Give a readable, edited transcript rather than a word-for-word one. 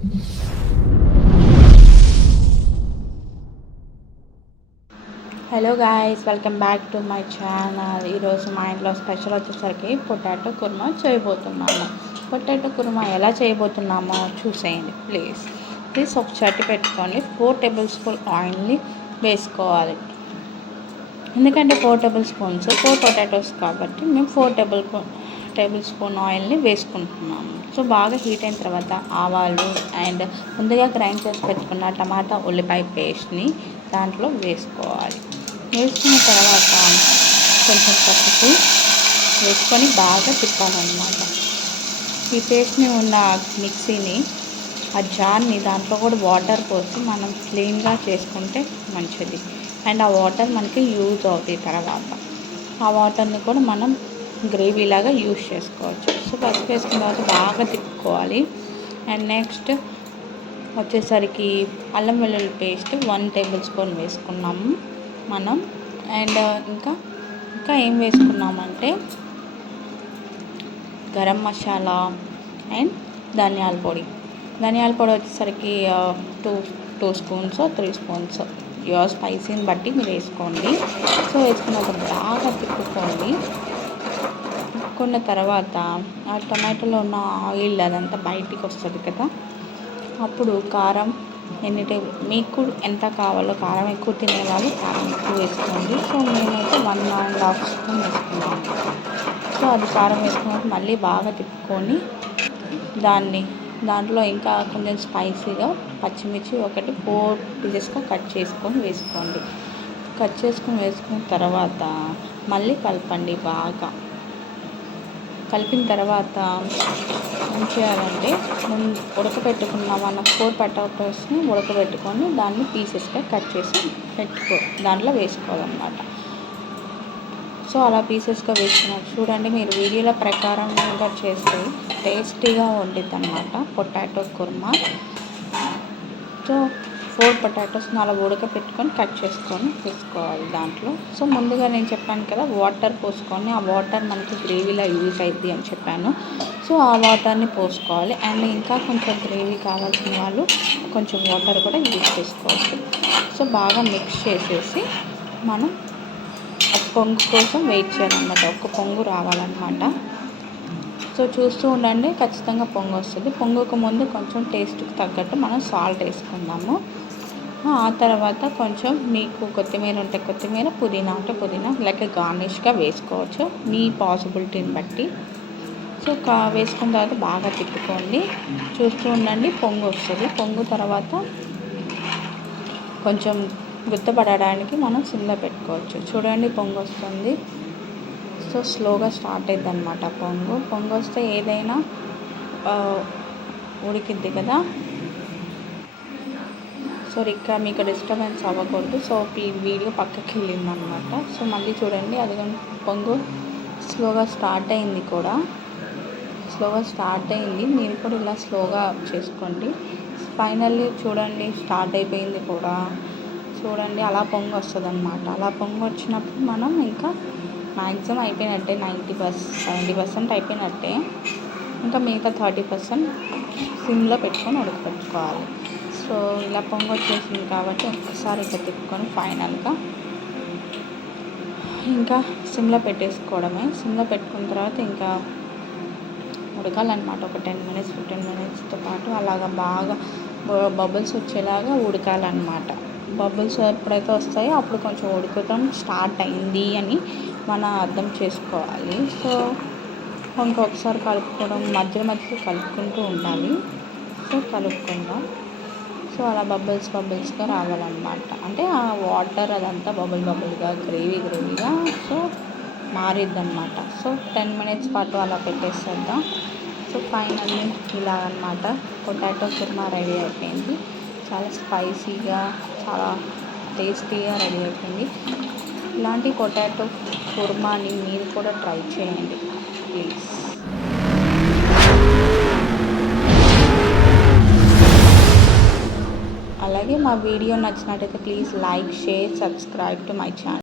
Hello guys, welcome back to my channel. ఈరోజు మా ఇంట్లో స్పెషల్ వచ్చేసరికి పొటాటో కుర్మా చేయబోతున్నాము. పొటాటో కుర్మా ఎలా చేయబోతున్నామో చూసేయండి ప్లీజ్. ఒక చట్టి పెట్టుకొని 4 టేబుల్ స్పూన్ ఆయిల్ని వేసుకోవాలి. ఎందుకంటే 4 టేబుల్ స్పూన్స్ 4 పొటాటోస్ కాబట్టి మేము 4 టేబుల్ స్పూన్ ఆయిల్ని వేసుకుంటున్నాము. సో బాగా హీట్ అయిన తర్వాత ఆవాలు అండ్ ముందుగా గ్రైండ్ చేసి పెట్టుకున్న టమాటా ఉల్లిపాయ పేస్ట్ని దాంట్లో వేసుకోవాలి. వేసుకున్న తర్వాత కొంచెం పసుపు వేసుకొని బాగా తిప్పాలన్నమాట. ఈ పేస్ట్ని ఉన్న మిక్సీని, ఆ జార్ని దాంట్లో కూడా వాటర్ పోసి మనం క్లీన్గా చేసుకుంటే మంచిది. అండ్ ఆ వాటర్ మనకి యూజ్ అవుతాయి తర్వాత. ఆ వాటర్ని కూడా మనం గ్రేవీలాగా యూజ్ చేసుకోవచ్చు. సో పసుపు వేసుకున్న తర్వాత బాగా తిప్పుకోవాలి. అండ్ నెక్స్ట్ వచ్చేసరికి అల్లం వెల్లుల్లి పేస్ట్ 1 టేబుల్ స్పూన్ వేసుకున్నాము మనం. అండ్ ఇంకా ఏం వేసుకున్నామంటే గరం మసాలా అండ్ ధనియాల పొడి వచ్చేసరికి 2 స్పూన్స్ 3 స్పూన్స్ యువర్ స్పైసీని బట్టి మీరు వేసుకోండి. సో వేసుకున్నాక బాగా తిప్పుకోండి. తిప్పుకున్న తర్వాత ఆ టమాటోలో ఉన్న ఆయిల్ అదంతా బయటికి వస్తుంది కదా, అప్పుడు కారం మీకు ఎంత కావాలో, కారం ఎక్కువ తినేవాళ్ళు కారం ఎక్కువ వేసుకోండి. సో మేమైతే 1.5 స్పూన్ వేసుకున్నాము. సో అది కారం వేసుకున్నప్పుడు మళ్ళీ బాగా తిప్పుకొని దాంట్లో ఇంకా కొంచెం స్పైసీగా పచ్చిమిర్చి 4 పీసెస్గా కట్ చేసుకొని వేసుకోండి. వేసుకున్న తర్వాత మళ్ళీ కలపండి. బాగా కలిపిన తర్వాత ఏం చేయాలంటే ఉడకబెట్టుకున్న మన 4 పొటాటోస్ని ఉడకబెట్టుకొని దాన్ని పీసెస్గా కట్ చేసి దాంట్లో వేసుకోవాలన్నమాట. సో అలా పీసెస్గా వేసుకున్నారు చూడండి. మీరు వీడియోల ప్రకారంగా చేస్తే టేస్టీగా ఉంటుంది అన్నమాట పొటాటో కుర్మా. సో 4 పొటాటోస్ని అలా ఉడకపెట్టుకొని కట్ చేసుకొని వేసుకోవాలి దాంట్లో. సో ముందుగా నేను చెప్పాను కదా, వాటర్ పోసుకొని ఆ వాటర్ మనకి గ్రేవీలా యూజ్ అవుతుంది అని చెప్పాను. సో ఆ వాటర్ని పోసుకోవాలి. అండ్ ఇంకా కొంచెం గ్రేవీ కావాల్సిన వాళ్ళు కొంచెం వాటర్ కూడా యూజ్ చేసుకోవచ్చు. సో బాగా మిక్స్ చేసేసి మనం ఒక పొంగు కోసం వెయిట్ చేయాలన్నమాట. ఒక పొంగు రావాలన్నమాట. సో చూస్తూ ఉండండి, ఖచ్చితంగా పొంగు వస్తుంది. పొంగుకు ముందు కొంచెం టేస్ట్కి తగ్గట్టు మనం సాల్ట్ వేసుకుందాము. ఆ తర్వాత కొంచెం మీకు కొత్తిమీర ఉంటే కొత్తిమీర, పుదీనా ఉంటే పుదీనా లేక గార్నిష్గా వేసుకోవచ్చు మీ పాసిబిలిటీని బట్టి. సో వేసుకున్న తర్వాత బాగా తిప్పుకోండి. చూస్తూ ఉండండి, పొంగు వస్తుంది. పొంగు తర్వాత కొంచెం గుర్తుపడడానికి మనం సిమ్లో పెట్టుకోవచ్చు. చూడండి పొంగు వస్తుంది. సో స్లోగా స్టార్ట్ అవుతుంది అన్నమాట. పొంగు వస్తే ఏదైనా ఉడికిద్ది కదా. సో ఇక్కడ మీకు డిస్టర్బెన్స్ అవ్వకూడదు. సో ఈ వీడియో పక్కకి వెళ్ళిందనమాట. సో మళ్ళీ చూడండి, అది పొంగు స్లోగా స్టార్ట్ అయింది కూడా. మీరు కూడా ఇలా స్లోగా చేసుకోండి. ఫైనల్లీ చూడండి స్టార్ట్ అయిపోయింది కూడా. చూడండి అలా పొంగు వస్తుంది అన్నమాట. అలా పొంగు వచ్చినప్పుడు మనం ఇంకా మ్యాక్సిమం అయిపోయినట్టే, 70% అయిపోయినట్టే. ఇంకా మిగతా 30% సిమ్లో పెట్టుకొని ఉడకపెట్టుకోవాలి. సో ఇలా పొంగు వచ్చేసింది కాబట్టి ఒక్కసారి ఇట్లా తిప్పుకొని ఫైనల్గా ఇంకా సిమ్లో పెట్టేసుకోవడమే. సిమ్లో పెట్టుకున్న తర్వాత ఇంకా ఉడకాలన్నమాట. ఒక 10 మినిట్స్ 15 మినిట్స్తో పాటు అలాగా బాగా బబుల్స్ వచ్చేలాగా ఉడకాలన్నమాట. బబుల్స్ ఎప్పుడైతే వస్తాయో అప్పుడు కొంచెం ఉడకడం స్టార్ట్ అయింది అని మనం అర్థం చేసుకోవాలి. సో ఇంకొకసారి కలుపుకోవడం, మధ్యలో కలుపుకుంటూ ఉండాలి. సో కలుపుకుందాం. సో అలా బబుల్స్గా రావాలన్నమాట. అంటే ఆ వాటర్ అదంతా బబుల్గా గ్రేవీగా సో మారిద్దన్నమాట. సో 10 మినిట్స్ పాటు అలా పెట్టేసేద్దాం. సో ఫైనల్లీ ఇలా అన్నమాట పొటాటో కుర్మా రెడీ అయిపోయింది. చాలా స్పైసీగా, చాలా టేస్టీగా రెడీ అయిపోయింది. ఇలాంటి పొటాటో కుర్మాని మీరు కూడా ట్రై చేయండి ప్లీజ్. అలాగే మా వీడియో నచ్చినట్టయితే please like, share, subscribe to my channel.